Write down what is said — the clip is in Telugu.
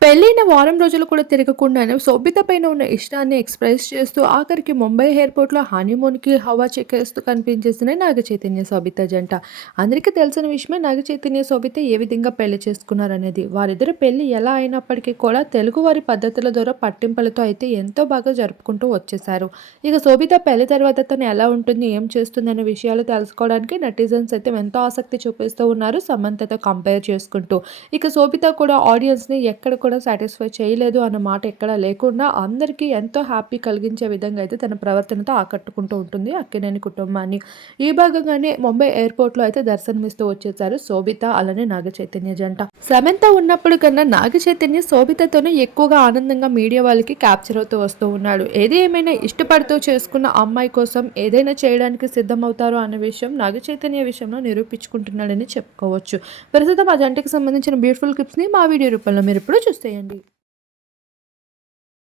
పెళ్ళైన వారం రోజులు కూడా తిరగకుండానే శోభిత పైన ఉన్న ఇష్టాన్ని ఎక్స్‌ప్రెస్ చేస్తూ ఆఖరికి ముంబై ఎయిర్‌పోర్ట్‌లో హనీమూన్‌కి హవా చెక్కేస్తూ కనిపించేసిన నాగ చైతన్య, శోభిత జంట. అందరికీ తెలిసిన విషయమే నాగ చైతన్య, శోభిత ఏ విధంగా పెళ్లి చేసుకున్నారనేది. వారిద్దరి పెళ్లి ఎలా అయినప్పటికీ కూడా తెలుగువారి పద్ధతుల ద్వారా పట్టింపులతో అయితే ఎంతో బాగా జరుపుకుంటూ వచ్చేశారు. ఇక శోభిత పెళ్లి తర్వాత తను ఎలా ఉంటుంది, ఏం చేస్తుందనే విషయాలు తెలుసుకోవడానికి నెటిజన్స్ అయితే ఎంతో ఆసక్తి చూపిస్తూ ఉన్నారు సమంతతో కంపేర్ చేసుకుంటూ. ఇక శోభిత కూడా ఆడియన్స్‌ని ఎక్కడ కూడా సాటిస్ఫై చేయలేదు అన్న మాట ఎక్కడా లేకుండా అందరికీ ఎంతో హ్యాపీ కలిగించే విధంగా అయితే తన ప్రవర్తనతో ఆకట్టుకుంటూ ఉంటుంది అక్కినేని కుటుంబాన్ని. ఈ భాగంగానే ముంబై ఎయిర్‌పోర్ట్‌లో అయితే దర్శనమిస్తూ వచ్చేసారు శోభిత అలానే నాగ చైతన్య జంట. సమంత ఉన్నప్పుడు కన్నా నాగ చైతన్య శోభితతోనే ఎక్కువగా ఆనందంగా మీడియా వాళ్ళకి క్యాప్చర్ అవుతూ వస్తూ ఉన్నాడు. ఏది ఏమైనా ఇష్టపడుతూ చేసుకున్న అమ్మాయి కోసం ఏదైనా చేయడానికి సిద్ధమవుతారు అన్న విషయం నాగ చైతన్య విషయంలో నిరూపించుకుంటున్నాడని చెప్పుకోవచ్చు. ప్రస్తుతం ఆ జంటకి సంబంధించిన బ్యూటిఫుల్ క్లిప్స్‌ని మా వీడియో రూపంలో మీరిప్పుడు చూసేయండి.